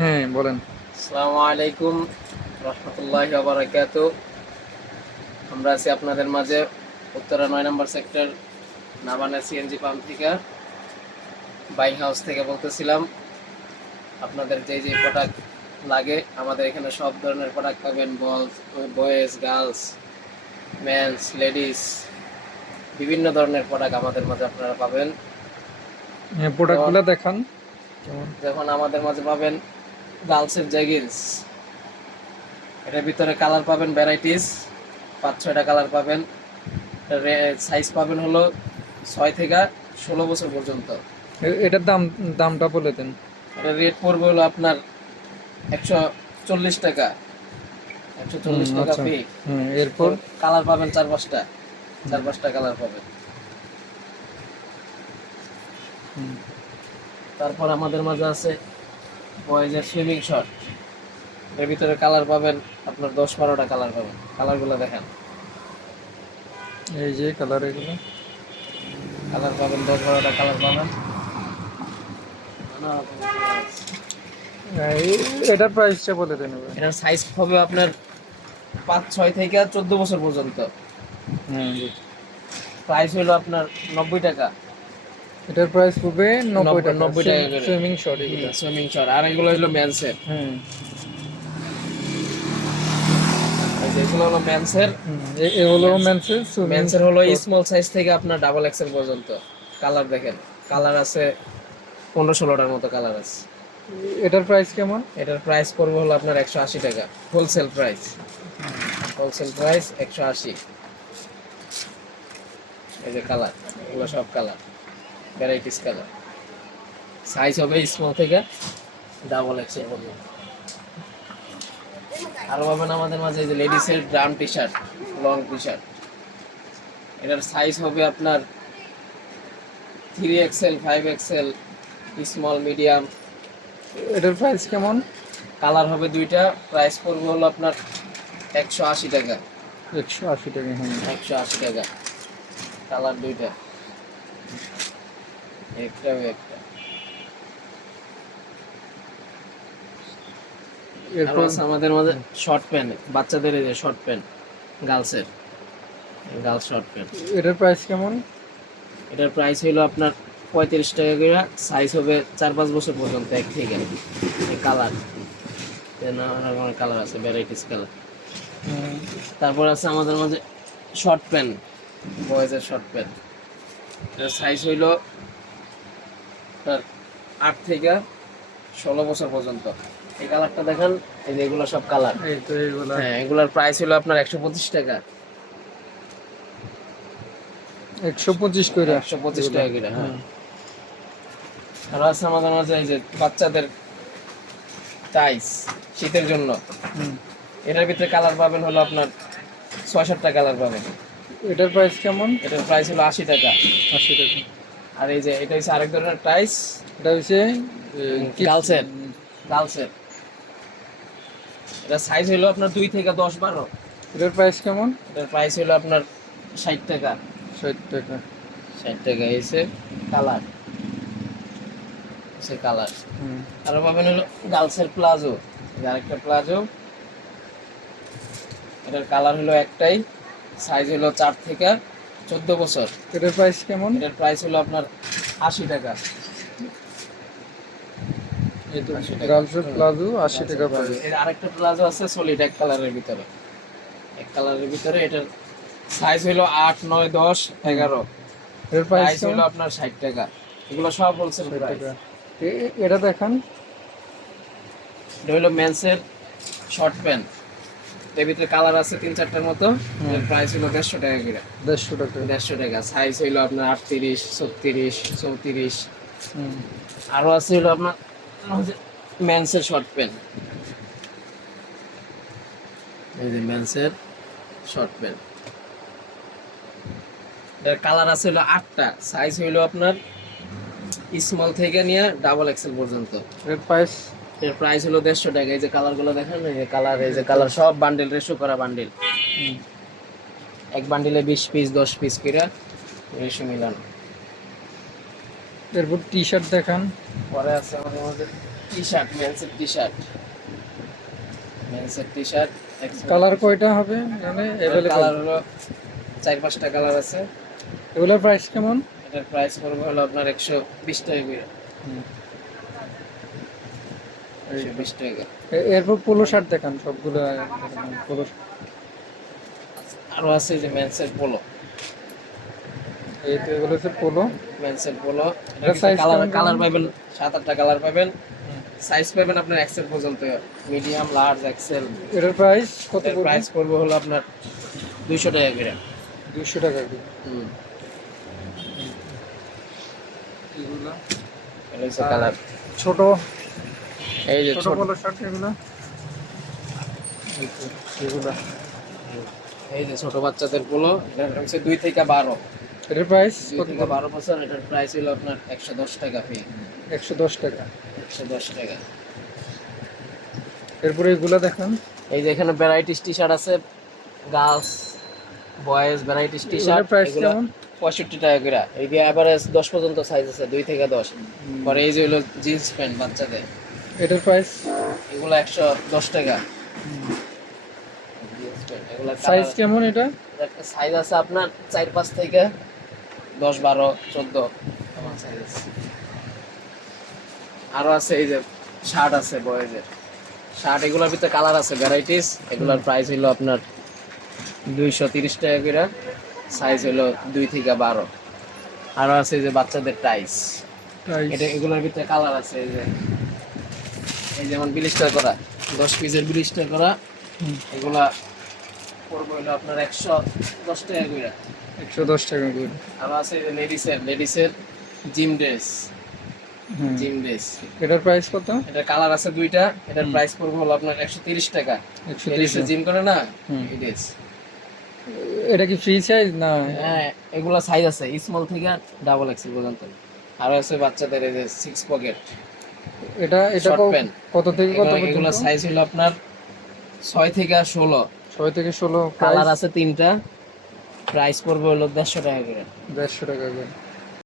হ্যাঁ বলেন। আসসালামু আলাইকুম রহমতুল্লাহ বারাকাত। আমরা আছি আপনাদের মাঝে উত্তরা নয় number sector Nabana CNG pump থেকে। বাইক হাউস থেকে বলতেছিলাম আপনাদের যে যে প্রোডাক্ট লাগে আমাদের এখানে সব ধরনের প্রোডাক্ট পাবেন বল বয়েজ গার্লস মেন্স লেডিস বিভিন্ন ধরনের প্রোডাক্ট আমাদের মাঝে আপনারা পাবেন। হ্যাঁ প্রোডাক্টগুলো দেখান। যখন আমাদের মাঝে পাবেন গার্লসের জ্যাগিন্স এটার ভিতরে কালার পাবেন ভ্যারাইটিস পাঁচ ছয়টা কালার পাবেন। সাইজ পাবেন হলো ছয় থেকে ষোলো বছর পর্যন্ত। এটার দাম দামটা বলে দেন। এটা রেট পড়বে হলো আপনার একশো চল্লিশ টাকা। একশো চল্লিশ টাকা আচ্ছা। পে এরপর? কালার পাবেন চার পাঁচটা। চার পাঁচটা কালার পাবেন। তারপর আমাদের মাঝে আছে বয়েজের সুইমিং শট এর ভিতরে কালার পাবেন আপনার দশ বারোটা কালার পাবেন। কালারগুলো দেখেন। এই যে কালার এগুলো। কালার পাবেন দশ বারোটা কালার পাবেন। এটার প্রাইসটা বলে দেন এটার সাইজ হবে আপনার পাঁচ ছয় থেকে চোদ্দ বছর পর্যন্ত। প্রাইস হলো আপনার নব্বই টাকা। এটার প্রাইস পড়বে নব্বই নব্বই- টাকা। নব্বই টাকা করে। সুইমিং শট এগুলো। সুইমিং শট আর এগুলো হলো মেন্সের হুম। এগুলো হলো মেন্সের এ- এগুলো মেন্সের মেন্সের হলো স্মল সাইজ থেকে আপনার ডাবল এক্সেল পর্যন্ত। কালার দেখেন। কালার আছে পনেরো ষোলোটার মতো কালার আছে। এটার প্রাইস কেমন? এটার প্রাইস পড়বে হলো আপনার একশো আশি টাকা। হোলসেল প্রাইস হোলসেল প্রাইস একশো আশি। এই যে কালার এগুলো সব কালার ভ্যারাইটিস কালার সাইজ হবে স্মল থেকে ডাবল এক্স এক্সেল পর্যন্ত আরও পাবেন আমাদের মাঝে এই যে লেডিসের drum T shirt long T shirt এটার সাইজ হবে আপনার three XL five XL small medium এটার প্রাইস কেমন? কালার হবে দুইটা প্রাইস পড়বে হলো আপনার একশো আশি টাকা। একশো আশি টাকা হ্যাঁ। একশো আশি টাকা। কালার দুইটা। একটা একটা এরপর আমাদের মধ্যে শর্ট প্যান্ট বাচ্চাদের এই যে শর্ট প্যান্ট গার্লসের গার্লস শর্ট প্যান্ট এটার প্রাইস কেমন? এটার প্রাইস হলো আপনার পঁয়ত্রিশ টাকা করে সাইজ হবে চার পাঁচ বছর পর্যন্ত এক থেকে। কালার নানা রকমের কালার আছে ভ্যারাইটিস কালার তারপর আছে আমাদের মাঝে শর্ট প্যান্ট বয়েজের শর্ট প্যান্ট সাইজ হইল আপনার আট থেকে ষোলো বছর পর্যন্ত। এই কালারটা দেখেন এই যে এগুলো সব কালার। হ্যাঁ এগুলোর প্রাইস হলো আপনার একশো পঁচিশ টাকা। একশো পঁচিশ করে। একশো পঁচিশ টাকা করে হ্যাঁ। আর আছে আমাদের মাঝে এই যে বাচ্চাদের টাইস শীতের জন্য। এটার ভিতরে কালার পাবেন হলো আপনার ছয় সাতটা কালার পাবেন। এটার প্রাইস কেমন? এটার প্রাইস হলো আশি টাকা। আশি টাকা। আর এই যে এটা হচ্ছে আরেক ধরনের টাইস এটা হচ্ছে গার্লসের গার্লসের এটা সাইজ হলো আপনার দুই থেকে দশ বারো। এটার প্রাইস কেমন? এটার প্রাইস হলো আপনার ষাট টাকা। ষাট টাকা। ষাট টাকা এসে কালার সে কালার হুম। আরও পাবেন হলো গার্লসের প্লাজো। আরেকটা প্লাজো। এটার কালার হলো একটাই সাইজ হলো চার থেকে চোদ্দ বছর। এটার প্রাইস কেমন? এটার প্রাইস হলো আপনার আশি টাকা। প্লাজো আশি টাকা। এর আরেকটা প্লাজো আছে সলিড এক কালারের ভিতরে। এক কালারের ভিতরে এটার সাইজ হলো আট নয় দশ এগারো। প্রাইস হলো আপনার ষাট টাকা। এগুলো সব হোলসেল প্রাইস এটা দেখান। এটা হলো মেন্সের শর্ট প্যান্ট এর ভিতরে কালার আছে তিন চারটার মতো। প্রাইস হলো দেড়শো টাকা করে। দেড়শো টাকা দেড়শো টাকা। সাইজ হইল আপনার আটত্রিশ ছত্রিশ চৌত্রিশ। আরও আছে হলো আপনার মেন্সের শর্ট প্যান্ট এই যে মেন্সের শর্ট প্যান্ট এর কালার আছে হলো আটটা। সাইজ হইল আপনার স্মল থেকে নিয়ে ডাবল এক্সেল পর্যন্ত। এর প্রাইস এর প্রাইস হলো দেড়শো টাকা। এই যে কালারগুলো দেখেন এই যে কালার এই যে কালার সব বান্ডেল রেশো করা বান্ডেল এক বান্ডিলে বিশ পিস দশ পিস করে রেশো মিলানো। এরপর টি শার্ট দেখান। পরে আছে আমাদের টি শার্ট মেন্সের টি শার্ট মেন্সের টি শার্ট কালার কয়টা হবে? মানে কালার হলো চার পাঁচটা কালার আছে। এগুলোর প্রাইস কেমন? এটার প্রাইস পড়বে হলো আপনার একশো বিশ টাকা করে। বিশ টাকা। এরপর পোলো শার্ট দেখান সবগুলো পোলো আরও আছে যে মেন্সের পোলো এই তো এগুলো হচ্ছে পোলো মেন্সের পোলো কালার কালার পাবেন সাত আটটা কালার পাবেন সাইজ পাবেন আপনার এক্সেল পর্যন্ত। মিডিয়াম লার্জ এক্সেল এটার প্রাইস কত প্রাইস পড়বে? হলো আপনার দুইশো টাকা করে। দুশো টাকা করে। হুম। কালার ছোট এই যে ছোট পোলো এগুলো এই এগুলো। এই যে ছোট বাচ্চাদের পোলো এটা হচ্ছে দুই থেকে বারো। এটার প্রাইস দুই থেকে বারো বছর এটার প্রাইস হলো আপনার একশো দশ টাকা ফি একশো দশ টাকা। একশো দশ টাকা। এরপরে এগুলো দেখান। এই যে এখানে ভ্যারাইটিস টি শার্ট আছে girls boys varieties T shirt price কেমন? পঁয়ষট্টি টাকা করে। এই যে অ্যাভারেজ দশ পর্যন্ত সাইজ আছে দুই থেকে দশ। পরে এই যে হলো জিন্স প্যান্ট বাচ্চাদের। এটার প্রাইস এগুলো একশো দশ টাকা। সাইজ কেমন এটা? সাইজ আছে আপনার চার পাঁচ থেকে দশ বারো চোদ্দ। সাইজ আছে। আরও আছে এই যে শার্ট আছে বয়েজের শার্ট এগুলোর ভিতরে কালার আছে ভ্যারাইটিস এগুলোর প্রাইস হলো আপনার দুইশো তিরিশ টাকা করে। সাইজ হলো দুই থেকে বারো। আরও আছে এই যে বাচ্চাদের টাইস এটা এগুলোর ভিতরে কালার আছে এই যে। এই যেমন ব্লিস্টার করা দশ পিসের ব্লিস্টার করা এগুলা পড়বে হলো আপনার একশো দশ টাকা করে। একশো দশ টাকা করে। আরও আছে যে লেডিসের লেডিসের জিম ড্রেস জিম ড্রেস। এটার প্রাইস কত? এটার কালার আছে দুইটা এটার প্রাইস পড়বে হলো আপনার একশো তিরিশ টাকা। একশো তিরিশ জিম করে না। এই ড্রেস। এটা কি ফ্রি সাইজ না? হ্যাঁ এগুলা সাইজ আছে স্মল থেকে ডাবল এক্সেল পর্যন্ত। আর আছে বাচ্চাদের এই যে সিক্স পকেট এটা এটা। কত থেকে কত এগুলো সাইজ হলো আপনার ছয় থেকে ষোলো। ছয় থেকে ষোলো কালার আছে তিনটা। প্রাইস পড়বে হলো দেড়শো টাকা করে। দেড়শো টাকা করে।